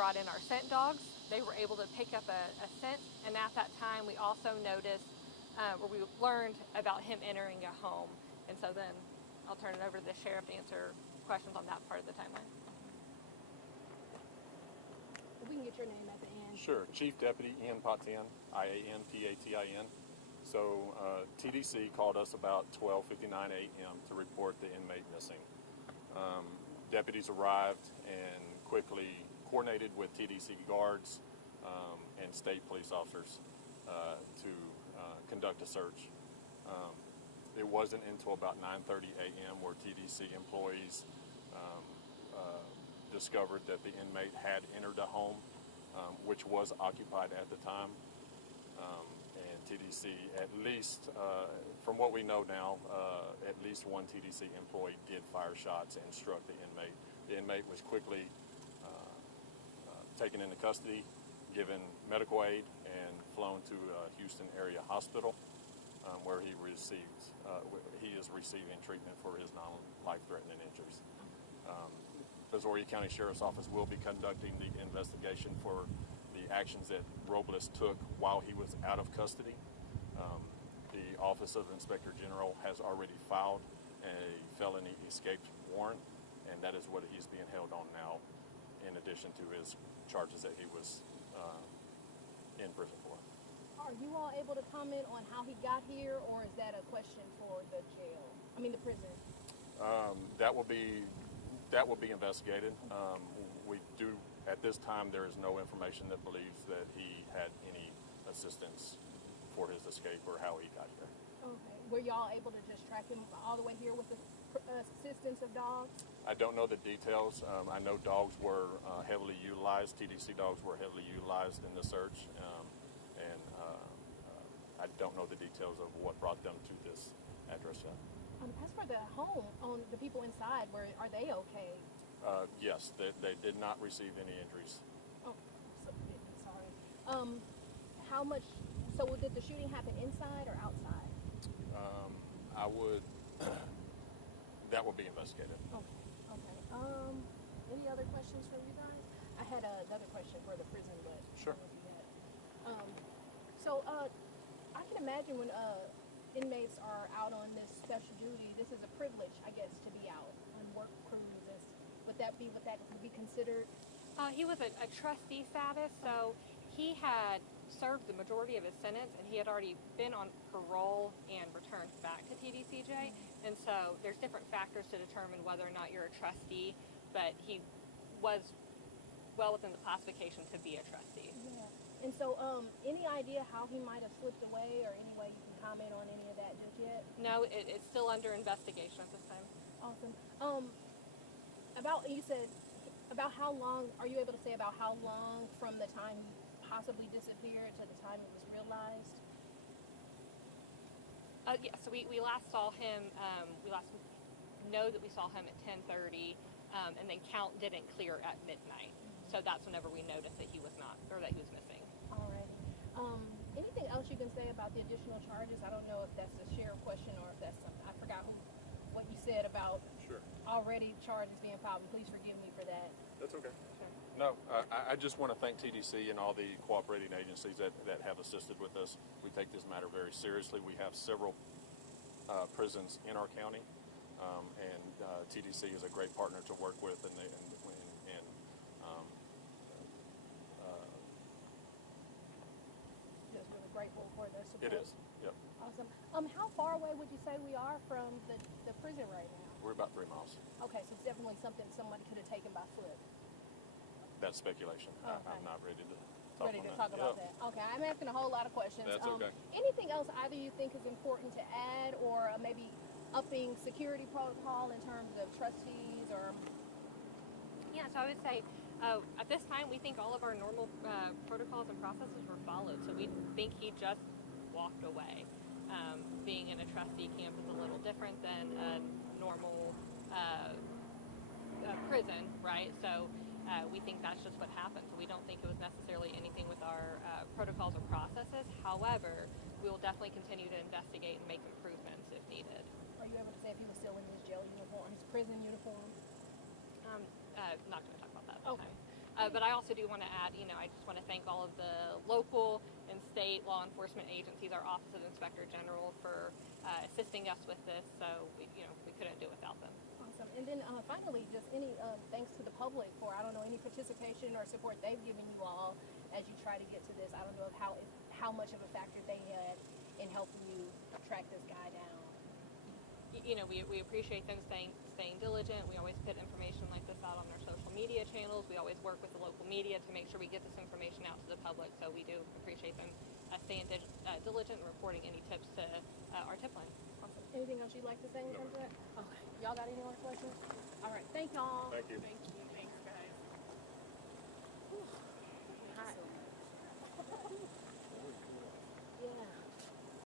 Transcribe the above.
brought in our scent dogs. They were able to pick up a scent, and at that time we also noticed, or we learned about him entering a home. And so then I'll turn it over to the sheriff to answer questions on that part of the timeline. If we can get your name at the end. Sure. Chief Deputy Ian Patin, IANPATIN. So TDC called us about 12:59 a.m. to report the inmate missing. Deputies arrived and quickly coordinated with TDC guards and state police officers to conduct a search. It wasn't until about 9:30 a.m. where TDC employees discovered that the inmate had entered a home, which was occupied at the time. And TDC, at least, from what we know now, at least one TDC employee did fire shots and struck the inmate. The inmate was quickly taken into custody, given medical aid, and flown to Houston area hospital, where he is receiving treatment for his non-life-threatening injuries. Brazoria County Sheriff's Office will be conducting the investigation for the actions that Robles took while he was out of custody. The Office of Inspector General has already filed a felony escape warrant, and that is what he's being held on now, in addition to his charges that he was in prison for. Are you all able to comment on how he got here, or is that a question for the the prison? That will be investigated. We do, at this time, there is no information that believes that he had any assistance for his escape or how he got here. Okay. Were y'all able to just track him all the way here with the assistance of dogs? I don't know the details. I know dogs were heavily utilized. TDC dogs were heavily utilized in the search, and I don't know the details of what brought them to this address yet. As for the home, the people inside, are they okay? Yes, they did not receive any injuries. Oh, sorry. How much? So did the shooting happen inside or outside? That will be investigated. Okay. Any other questions from you guys? I had another question for the prison, but sure. I can imagine when inmates are out on this special duty, this is a privilege, I guess, to be out on work cruises. Would that be considered? He was a trustee status, so he had served the majority of his sentence, and he had already been on parole and returned back to TDCJ. And so there's different factors to determine whether or not you're a trustee, but he was well within the classification to be a trustee. Yeah. And so any idea how he might have slipped away, or any way you can comment on any of that just yet? No, it's still under investigation at this time. Awesome. You said about how long, are you able to say about how long from the time he possibly disappeared to the time it was realized? Yeah, so we last saw him, we last know that we saw him at 10:30, and then count didn't clear at midnight. So that's whenever we noticed that he was not, or that he was missing. Alrighty. Anything else you can say about the additional charges? I don't know if that's a sheriff question or if that's something, I forgot what you said about already charges being filed. Please forgive me for that. That's okay. No, I just want to thank TDC and all the cooperating agencies that have assisted with us. We take this matter very seriously. We have several prisons in our county, and TDC is a great partner to work with, and just really grateful for the support. It is, yep. Awesome. How far away would you say we are from the prison right now? We're about 3 miles. Okay, so it's definitely something somebody could have taken by foot. That's speculation. Okay. I'm not ready to talk about that. Okay, I'm asking a whole lot of questions. That's okay. Anything else either you think is important to add, or maybe upping security protocol in terms of trustees, or? Yeah, so I would say at this time we think all of our normal protocols and processes were followed. So we think he just walked away. Being in a trustee camp is a little different than a normal prison, right? So we think that's just what happened. So we don't think it was necessarily anything with our protocols or processes. However, we will definitely continue to investigate and make improvements if needed. Are you able to say if he was still in his jail uniform, his prison uniform? Not going to talk about that. Okay. But I also do want to add, I just want to thank all of the local and state law enforcement agencies, our Office of Inspector General, for assisting us with this. So we couldn't do it without them. Awesome. And then finally, just any thanks to the public for, I don't know, any participation or support they've given you all as you try to get to this. I don't know how much of a factor they had in helping you track this guy down. We appreciate them staying diligent. We always put information like this out on our social media channels. We always work with the local media to make sure we get this information out to the public. So we do appreciate them staying diligent and reporting any tips to our tip line. Awesome. Anything else you'd like to say in terms of that? Okay. Y'all got any more questions? All right. Thank y'all. Thank you. Thank you.